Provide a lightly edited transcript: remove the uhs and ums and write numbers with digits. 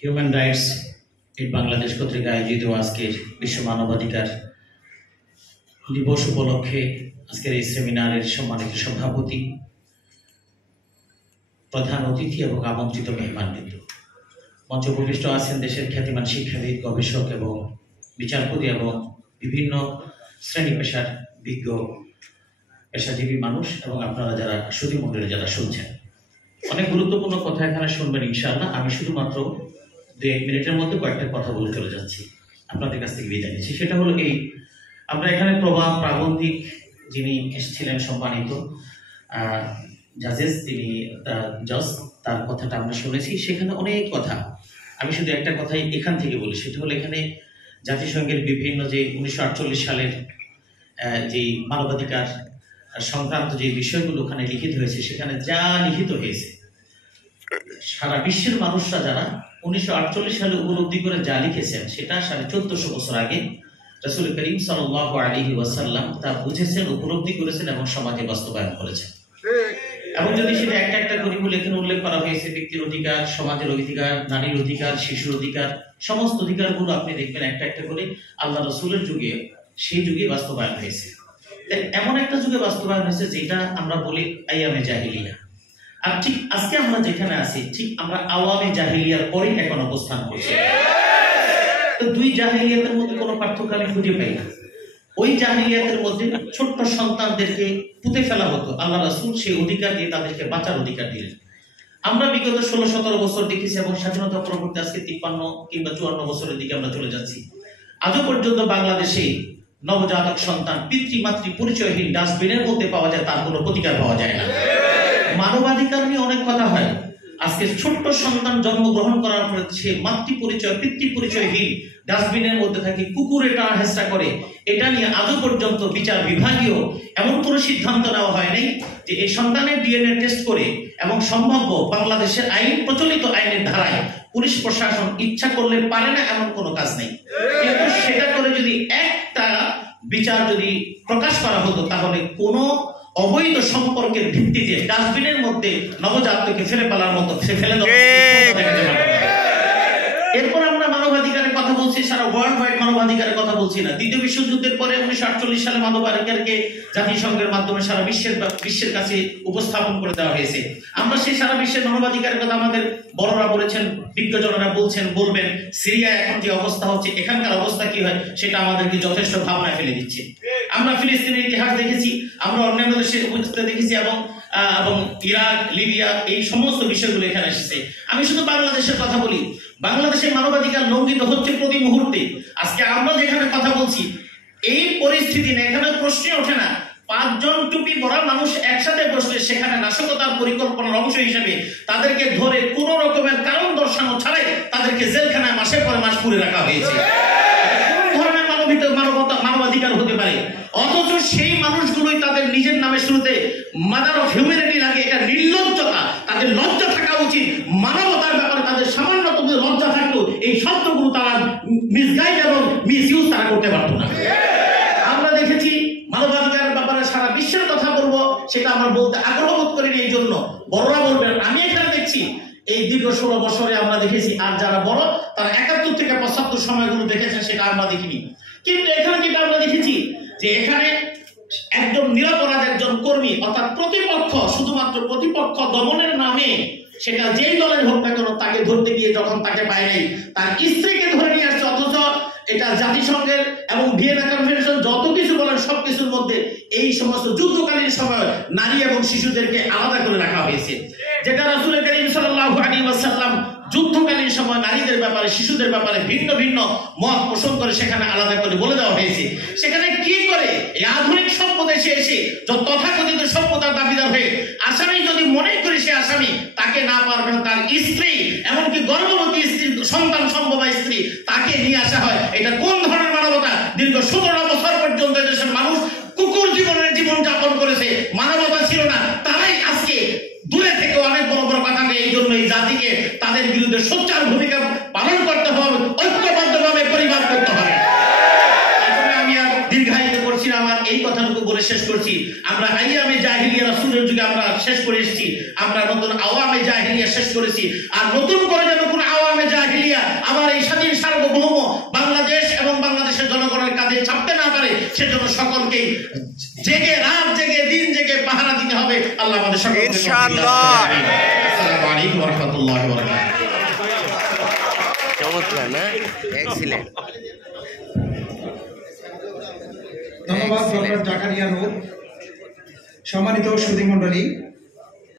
Human rights in Bangladesh কর্তৃক আয়োজিত আজকের বিশ্ব মানবাধিকার দিবস উপলক্ষে আজকের এই সেমিনারের সম্মানিত সভাপতি, প্রধান অতিথি এবং আমন্ত্রিত মেহমানবৃন্দ, মঞ্চে উপবিষ্ট আছেন দেশের খ্যাতিমান শিক্ষাবিদ, গবেষক এবং বিচারপতি এবং বিভিন্ন শ্রেণী পেশার বিজ্ঞ পেশাজীবী মানুষ এবং আপনারা যারা সুধী মণ্ডলী যারা শুনছেন। অনেক গুরুত্বপূর্ণ কথা এখানে শুনবেন ইনশাআল্লাহ। আমি শুধুমাত্র 2-1 মিনিটের মধ্যে কয়েকটা কথা বলে চলে যাচ্ছি, আপনাদের কাছ থেকে বিদায় নিচ্ছি। সেটা হলো এই, আমরা এখানে প্রাবন্ধিক যিনি এসেছিলেন সম্মানিত জাজেস, তিনি তার কথাটা আমরা শুনেছি। সেখানে অনেক কথা, আমি শুধু একটা কথাই এখান থেকে বলি, সেটা হলো এখানে জাতিসংঘের বিভিন্ন যে 1948 সালের যে মানবাধিকার সংক্রান্ত যে বিষয়গুলো ওখানে লিখিত হয়েছে, সেখানে যা লিখিত হয়েছে সারা বিশ্বের মানুষরা যারা 1948 সালে উপলব্ধি করে যা লিখেছেন, সেটা 1450 বছর আগে রাসূল করিম সাল্লাল্লাহু আলাইহি ওয়াসাল্লাম তা বুঝেছেন, উপলব্ধি করেছেন এবং সমাজে বাস্তবায়ন করেছেন। এবং যদি সেটা একটা একটা করে এখানে উল্লেখ করা হয়েছে, ব্যক্তির অধিকার, সমাজের অধিকার, নারীর অধিকার, শিশুর অধিকার, সমস্ত অধিকারগুলো আপনি দেখবেন একটা একটা করে আল্লাহ রাসূলের যুগে, সেই যুগে বাস্তবায়ন হয়েছে। এমন একটা যুগে বাস্তবায়ন হয়েছে যেটা আমরা বলি আইয়ামে জাহিলিয়া। আর ঠিক আজকে আমরা যেখানে আছি, ঠিক আমরা আওয়ামে জাহিলিয়ার পরেই এখন অবস্থান করছি। তো দুই জাহিলিয়াতের মধ্যে কোনো পার্থক্য আমি খুঁজে পাই না। ওই জাহিলিয়াতের মধ্যে ছোট্ট সন্তানদেরকে পুঁতে ফেলা হতো, আল্লাহ রাসূল সেই অধিকার দিয়ে তাদেরকে বাঁচার অধিকার দিলেন। আমরা বিগত 16-17 বছর দেখেছি এবং স্বাধীনতা পরবর্তী আজকে 53 কিংবা 54 বছরের দিকে আমরা চলে যাচ্ছি। আজও পর্যন্ত বাংলাদেশে নবজাতক সন্তান পিতৃমাতৃ পরিচয়হীন ডাস্টবিনের মধ্যে পাওয়া যায়, তার কোনো প্রতিকার পাওয়া যায় না। মানবাধিকার নিয়ে অনেক কথা হয়, আজকে ছোট্ট সন্তান জন্মগ্রহণ করার পরে সে মাতৃ পরিচয় পিতৃ পরিচয়হীন ডাস্টবিনের মধ্যে থাকে, কুকুরে টানা হেঁচড়া করে। এটা নিয়ে আজও পর্যন্ত বিচার বিভাগীয় এমন কোনো সিদ্ধান্ত নেওয়া হয়নি যে এই সন্তানের ডিএনএ টেস্ট করে এবং সম্ভাব্য বাংলাদেশের আইন, প্রচলিত আইনের ধারায় পুলিশ প্রশাসন ইচ্ছা করলে পারে না, এমন কোনো কাজ নেই। কিন্তু সেটা করে যদি একটা বিচার যদি প্রকাশ করা হতো, তাহলে কোনো অবৈধ সম্পর্কের ভিত্তিতে ডাস্টবিনের মধ্যে নবজাতককে ফেলে ফেলার মতো সে ফেলে দেওয়া। এরপর আমরা মানবাধিকারের কথা বলছি, সারা ওয়ার্ল্ড ওয়াইড মানবাধিকারের কথা বলছি না। দ্বিতীয় বিশ্বযুদ্ধের পরে 1948 সালে মানবাধিকারকে জাতিসংঘের মাধ্যমে সারা বিশ্বের কাছে উপস্থাপন করে দেওয়া হয়েছে। আমরা সেই সারা বিশ্বের মানবাধিকারের কথা আমাদের বড়রা বলেছেন, বিজ্ঞজনেরা বলছেন, বলবেন। সিরিয়া এখন যে অবস্থা হচ্ছে, এখানকার অবস্থা কি হয়, সেটা আমাদেরকে যথেষ্ট ভাবনায় ফেলে দিচ্ছে। আমরা ফিলিস্তিনের ইতিহাস দেখেছি, আমরা অন্যান্য দেশের উপস্থিতি দেখেছি এবং ইরাক, লিবিয়া, এই সমস্ত বিষয়গুলো এখানে এসেছে। আমি শুধু বাংলাদেশের কথা বলি, বাংলাদেশের মানবাধিকার লঙ্ঘিত হচ্ছে প্রতি মুহূর্তে। আজকে আমরা যেখানে কথা বলছি, এই পরিস্থিতি না, এখানে প্রশ্নই ওঠে না 5 জন টুপি পরা মানুষ একসাথে বসলে সেখানে নাশকতার পরিকল্পনার অংশ হিসেবে তাদেরকে ধরে কোনো রকমের কারণ দর্শানো ছাড়াই তাদেরকে জেলখানায় মাসের পর মাস পুরে রাখা হয়েছে। কোন ধরনের মানবাধিকার হতে পারে? অথচ সেই মানুষগুলোই তাদের নিজের নামে শুরুতে মাদার অফ হিউম্যানিটি লাগে। এটা নির্লজ্জতা, তাদের লজ্জা থাকা উচিত। মানবতার ব্যাপারে তাদের সামান্যতম লজ্জা থাকতো, এই শব্দগুলো তারা মিসগাইড এবং মিসইউজ তারা করতে পারতো না। আমরা দেখেছি মানবাধিকারের ব্যাপারে সারা বিশ্বের কথা বলবো, সেটা আমরা বলতে আগ্রহ বোধ করিনি। এই জন্য বড়রা বলবেন, আমি এখানে দেখছি এই দীর্ঘ 16 বছরে আমরা দেখেছি, আর যারা বড় তারা 71 থেকে 75 সময়গুলো দেখেছেন, সেটা আমরা দেখিনি। কিন্তু এখানে যেটা আমরা দেখেছি যে এখানে একজন নিরপরাধ একজন কর্মী, অর্থাৎ প্রতিপক্ষ, শুধুমাত্র প্রতিপক্ষ দমনের নামে সেটা যেই দলের হোক না কেন, তাকে ধরতে গিয়ে যখন তাকে পায় নাই, তার স্ত্রীকে ধরে নিয়ে আসছে। অথচ এটা জাতিসংঘের এবং ভিয়েনা কনভেনশন যত কিছু বলেন সবকিছুর মধ্যে এই সমস্ত যুদ্ধকালীন সময় নারী এবং শিশুদেরকে আলাদা করে রাখা হয়েছে। যেটা রাসূল করিম সাল্লাল্লাহু আলাইহি ওয়াসাল্লাম যুদ্ধকালীন সময় নারীদের ব্যাপারে, শিশুদের ব্যাপারে ভিন্ন ভিন্ন মত পোষণ করে সেখানে আলাদা করে বলে দেওয়া হয়েছে। সেখানে কি করে এই আধুনিক সভ্যতা এসে তথাকথিত সভ্যতার দাবিদার হয়ে আসামি যদি মনে করে সে আসামি, তাকে না পারবেন তার স্ত্রী, এমনকি গর্ভবতী স্ত্রী, সন্তান সম্ভবা স্ত্রী, তাকে নিয়ে আসা হয়। এটা কোন ধরনের মানবতা? দীর্ঘ 17 বছর পর্যন্ত দেশের মানুষ কুকুর জীবনের জীবন যাপন করেছে, মানবতা ছিল না। তারাই আজকে দূরে থেকে অনেক বড় বড় কথা। এই জন্য এই জাতিকে তাদের বিরুদ্ধে সোচ্চার ভূমিকা পালন করতে হবে, ঐক্যবদ্ধভাবে পরিবার করতে হবে। আমি আর দীর্ঘায়িত করছি না, আমার এই কথাটুকু বলে শেষ করছি। আমরা আইয়ামে জাহিলিয়া রাসূলের যুগে আমরা শেষ করে এসেছি, আমরা নতুন শেষ করেছি। আর নতুন করে যেন কোন আওয়ামে জাহিলিয়া আবার এই স্বাধীন সার্বভৌম বাংলাদেশ এবং বাংলাদেশের জনগণের কাঁধে চাপতে না পারে, সেজন্য সকলকেই জেগে রাত জেগে দিন জেগে পাহারা দিতে হবে। আল্লাহ আমাদের সকলকে ইনশাআল্লাহ। আসসালামু আলাইকুম ওয়া রাহমাতুল্লাহি ওয়া বারাকাতুহু। চমৎকার না, এক্সিলেন্ট। ধন্যবাদ ডক্টর জাকারিয়া নূর। সম্মানিত সুধী মণ্ডলী,